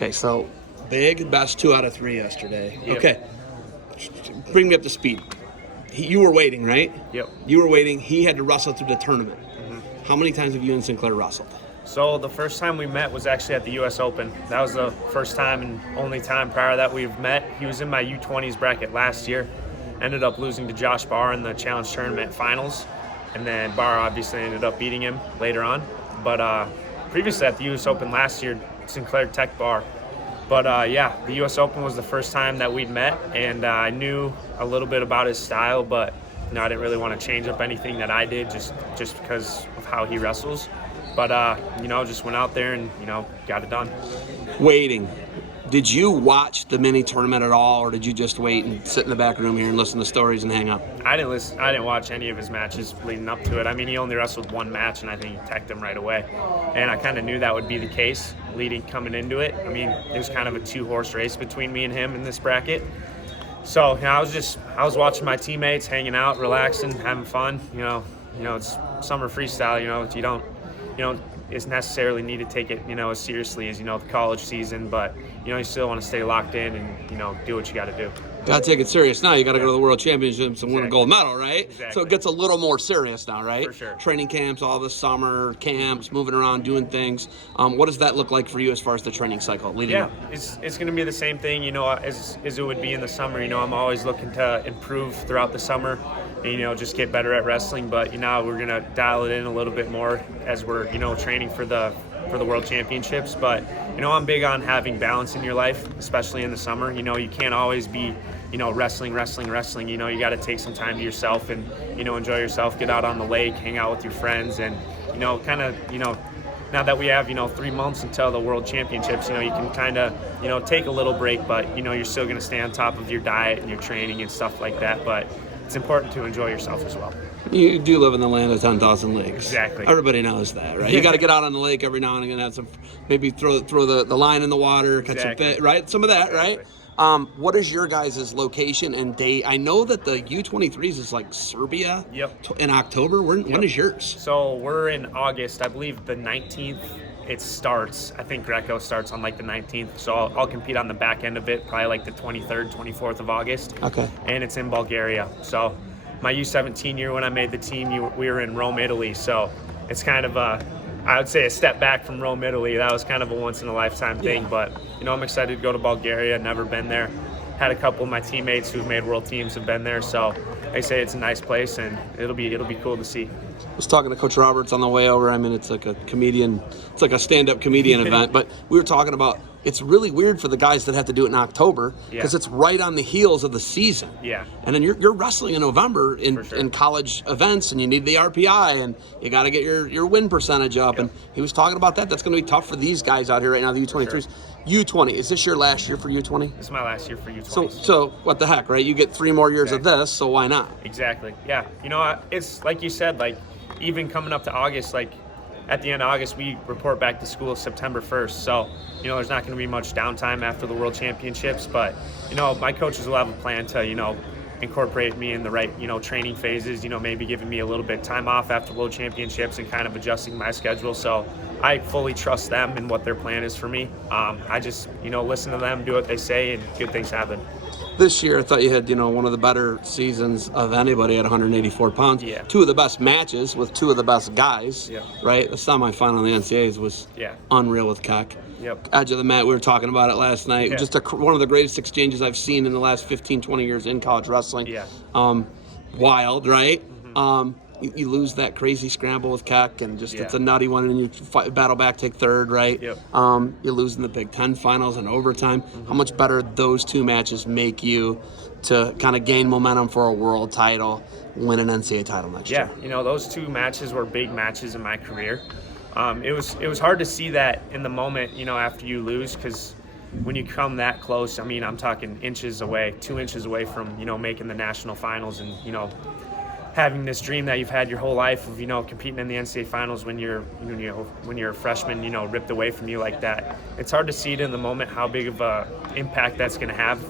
Okay, so big, best 2 out of 3 yesterday. Yep. Okay, bring me up to speed. You were waiting, right? Yep. You were waiting. He had to wrestle through the tournament. How many times have you and Sinclair wrestled? So the first time we met was actually at the U.S. Open. That was the first time and only time prior to that we've met. He was in my U20s bracket last year. Ended up losing to Josh Barr in the Challenge Tournament finals. And then Barr obviously ended up beating him later on. But previously at the U.S. Open last year, Sinclair tech Barr. But yeah, the U.S. Open was the first time that we'd met, and I knew a little bit about his style, but I didn't really want to change up anything that I did just because of how he wrestles. But just went out there and got it done. Waiting. Did you watch the mini tournament at all, or did you just wait and sit in the back room here and listen to stories and hang up? I didn't watch any of his matches leading up to it. I mean, he only wrestled one match, and I think he teched him right away. And I kind of knew that would be the case coming into it. I mean, it was kind of a 2-horse race between me and him in this bracket. So I was watching my teammates, hanging out, relaxing, having fun. It's summer freestyle. You don't is necessarily need to take it, as seriously as, the college season, but, you still want to stay locked in and, do what you got to do. Got to take it serious now. You got to go to the World Championships and win a gold medal, right? Exactly. So it gets a little more serious now, right? For sure. Training camps, all this summer, camps, moving around, doing things. What does that look like for you as far as the training cycle leading up? It's going to be the same thing, as it would be in the summer. I'm always looking to improve throughout the summer. And, just get better at wrestling, but we're gonna dial it in a little bit more as we're training for the World Championships. But I'm big on having balance in your life, especially in the summer. You can't always be wrestling. You got to take some time to yourself and enjoy yourself, get out on the lake, hang out with your friends, and now that we have 3 months until the World Championships, you can kind of take a little break, but you're still gonna stay on top of your diet and your training and stuff like that. But it's important to enjoy yourself as well. You do live in the land of 10,000 lakes. Exactly. Everybody knows that, right? You got to get out on the lake every now and again, have some, maybe throw the line in the water, catch some fish, right? Some of that, right? What is your guys' location and date? I know that the U23s is like Serbia. Yep. In October. When is yours? So we're in August, I believe the 19th. It starts. I think Greco starts on like the 19th. So I'll compete on the back end of it, probably like the 23rd, 24th of August. Okay. And it's in Bulgaria. So my U17 year when I made the team, we were in Rome, Italy. So it's kind of I would say a step back from Rome, Italy. That was kind of a once-in-a-lifetime thing. But, I'm excited to go to Bulgaria. Never been there. Had a couple of my teammates who've made world teams have been there. So they say it's a nice place, and it'll be cool to see. I was talking to Coach Roberts on the way over. I mean, it's like a stand-up comedian event. But we were talking about it's really weird for the guys that have to do it in October because it's right on the heels of the season. Yeah. And then you're wrestling in November in college events, and you need the RPI, and you got to get your win percentage up. Yep. And he was talking about that. That's going to be tough for these guys out here right now, the U23s. Sure. U20, is this your last year for U20? This is my last year for U20. So what the heck, right? You get 3 more years of this, so why not? Exactly. Yeah. It's like you said, like even coming up to August, like at the end of August, we report back to school September 1st. So, there's not going to be much downtime after the World Championships, but, my coaches will have a plan to, incorporate me in the right, training phases, maybe giving me a little bit of time off after World Championships and kind of adjusting my schedule. So I fully trust them and what their plan is for me. I just, listen to them, do what they say, and good things happen. This year, I thought you had, one of the better seasons of anybody at 184 pounds. Yeah. 2 of the best matches with 2 of the best guys. Yeah. Right? The semifinal in the NCAAs was unreal with Keck. Yep. Edge of the mat, we were talking about it last night. Yeah. Just one of the greatest exchanges I've seen in the last 15, 20 years in college wrestling. Yeah. Wild, right? Mm-hmm. You lose that crazy scramble with Keck, and just it's a nutty one, and you battle back, take third, right? Yep. You lose in the Big Ten finals and overtime. Mm-hmm. How much better those 2 matches make you to kind of gain momentum for a world title, win an NCAA title next year? Yeah, those 2 matches were big matches in my career. It was hard to see that in the moment, after you lose, because when you come that close, I mean, I'm talking inches away, 2 inches away from, making the national finals and, having this dream that you've had your whole life of, competing in the NCAA finals when you're a freshman, ripped away from you like that. It's hard to see it in the moment how big of a impact that's going to have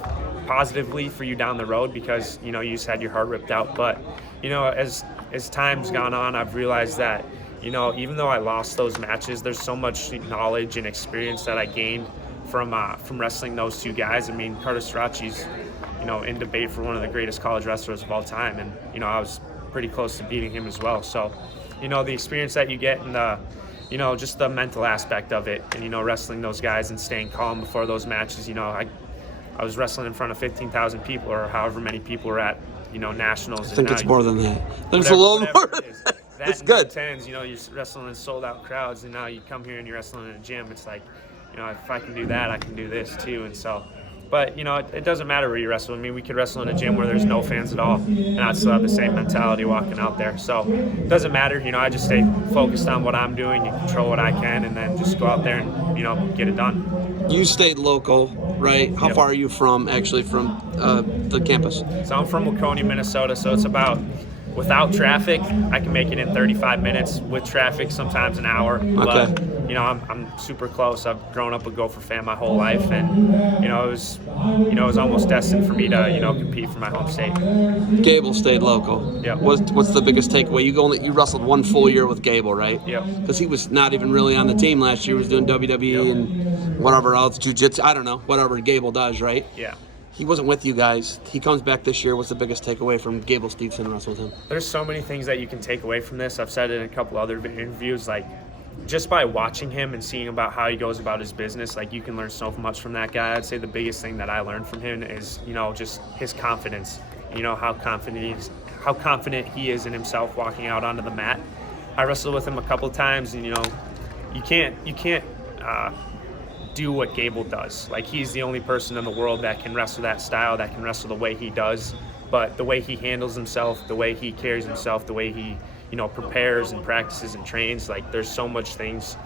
positively for you down the road because, you just had your heart ripped out. But, as time's gone on, I've realized that, even though I lost those matches, there's so much knowledge and experience that I gained from wrestling those two guys. I mean, Carter Strachey's, in debate for one of the greatest college wrestlers of all time, and I was pretty close to beating him as well. So, the experience that you get and the, just the mental aspect of it, and wrestling those guys and staying calm before those matches. I was wrestling in front of 15,000 people or however many people were at nationals. I think it's more than that. There's a little more. It's good. Tens, you're wrestling in sold out crowds, and now you come here and you're wrestling in a gym. It's like, if I can do that, I can do this too. And so, but it doesn't matter where you wrestle. I mean, we could wrestle in a gym where there's no fans at all, and I'd still have the same mentality walking out there. So it doesn't matter. I just stay focused on what I'm doing and control what I can, and then just go out there and get it done. You stayed local, right? How far are you from the campus? So I'm from Waconia, Minnesota. So it's about, without traffic, I can make it in 35 minutes. With traffic, sometimes an hour. Okay. But, I'm super close. I've grown up a Gopher fan my whole life, and it was almost destined for me to compete for my home state. Gable stayed local. Yeah. What's the biggest takeaway? You wrestled one full year with Gable, right? Yeah. Because he was not even really on the team last year. He was doing WWE and whatever else, jiu-jitsu. I don't know, whatever Gable does, right? Yeah. He wasn't with you guys. He comes back this year. What's the biggest takeaway from Gable Stevenson wrestled him? There's so many things that you can take away from this. I've said it in a couple other interviews, like just by watching him and seeing about how he goes about his business, like you can learn so much from that guy. I'd say the biggest thing that I learned from him is, just his confidence. How confident he is in himself walking out onto the mat. I wrestled with him a couple times, and you can't do what Gable does. Like, he's the only person in the world that can wrestle that style, that can wrestle the way he does. But the way he handles himself, the way he carries himself, the way he prepares and practices and trains, like there's so much things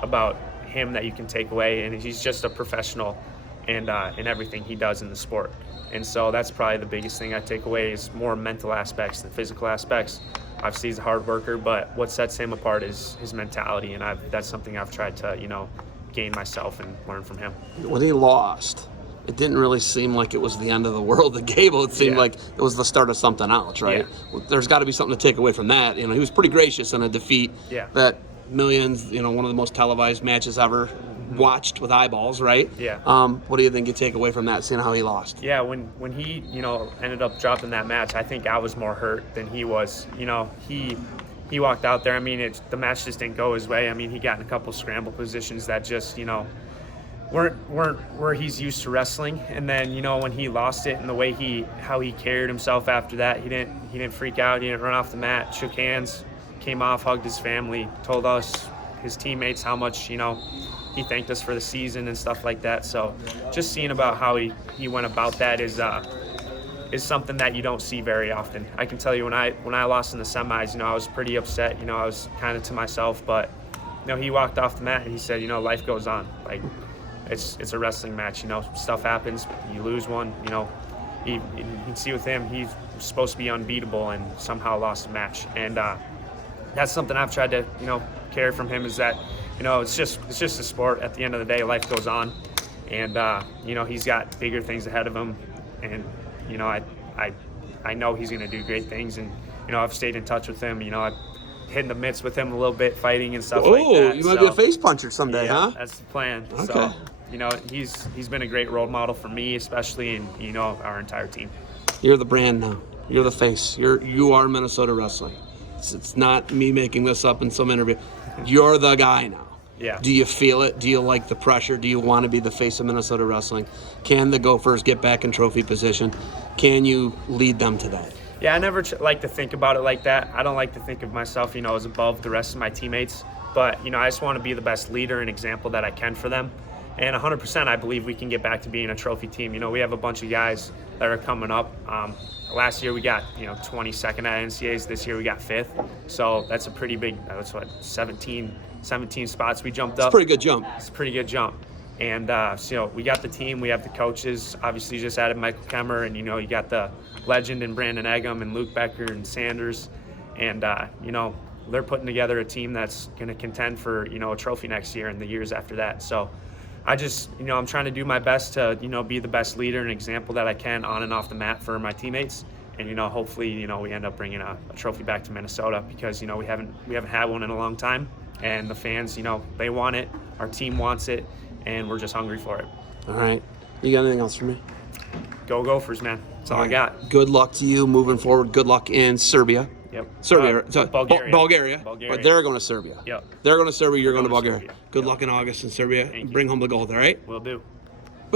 about him that you can take away, and he's just a professional and in everything he does in the sport. And so that's probably the biggest thing I take away, is more mental aspects than physical aspects. Obviously he's a hard worker, but what sets him apart is his mentality, and that's something I've tried to gain myself and learn from him. When he lost, it didn't really seem like it was the end of the world to Gable. It seemed like it was the start of something else, right? Yeah. Well, there's got to be something to take away from that. He was pretty gracious in a defeat that millions, one of the most televised matches ever watched with eyeballs, right? Yeah. What do you think you take away from that, seeing how he lost? Yeah, when he, ended up dropping that match, I think I was more hurt than he was. He walked out there. I mean, the match just didn't go his way. I mean, he got in a couple scramble positions that just, weren't where he's used to wrestling. And then, when he lost it and the way how he carried himself after that, he didn't freak out. He didn't run off the mat, shook hands, came off, hugged his family, told us, his teammates, how much, he thanked us for the season and stuff like that. So just seeing about how he went about that is something that you don't see very often. I can tell you when I lost in the semis, I was pretty upset. I was kind of to myself, but he walked off the mat and he said, life goes on. Like, it's a wrestling match. Stuff happens. You lose one. You can see with him, he's supposed to be unbeatable and somehow lost a match. And that's something I've tried to carry from him, is that it's just a sport. At the end of the day, life goes on, and he's got bigger things ahead of him, and I know he's going to do great things, and I've stayed in touch with him. I've hit in the midst with him a little bit, fighting and stuff like that. Oh, you might be a face puncher someday, huh? That's the plan. Okay. So, he's been a great role model for me, especially, and our entire team. You're the brand now. You're the face. You are Minnesota wrestling. It's not me making this up in some interview. You're the guy now. Yeah. Do you feel it? Do you like the pressure? Do you want to be the face of Minnesota wrestling? Can the Gophers get back in trophy position? Can you lead them to that? Yeah, I never like to think about it like that. I don't like to think of myself, as above the rest of my teammates. But, I just want to be the best leader and example that I can for them. And 100% I believe we can get back to being a trophy team. We have a bunch of guys that are coming up. Last year we got, 22nd at NCAAs. This year we got 5th. So that's a pretty big, 17 spots we jumped up. It's a pretty good jump. It's a pretty good jump. And, so we got the team, we have the coaches. Obviously, you just added Michael Kemmer, and, you got the legend and Brandon Eggum and Luke Becker and Sanders. And, they're putting together a team that's going to contend for, a trophy next year and the years after that. So I just, I'm trying to do my best to, be the best leader and example that I can on and off the mat for my teammates. And, hopefully, we end up bringing a trophy back to Minnesota, because, we haven't had one in a long time. And the fans, they want it. Our team wants it. and we're just hungry for it. All right. You got anything else for me? Go Gophers, man. That's all I got. Good luck to you moving forward. Good luck in Serbia. Yep. Serbia. Bulgaria. But they're going to Serbia. Yep. They're going to Serbia. You're going to going to Bulgaria. Serbia. Good Yep. luck in August in Serbia. Thank you. Bring home the gold, all right? Will do.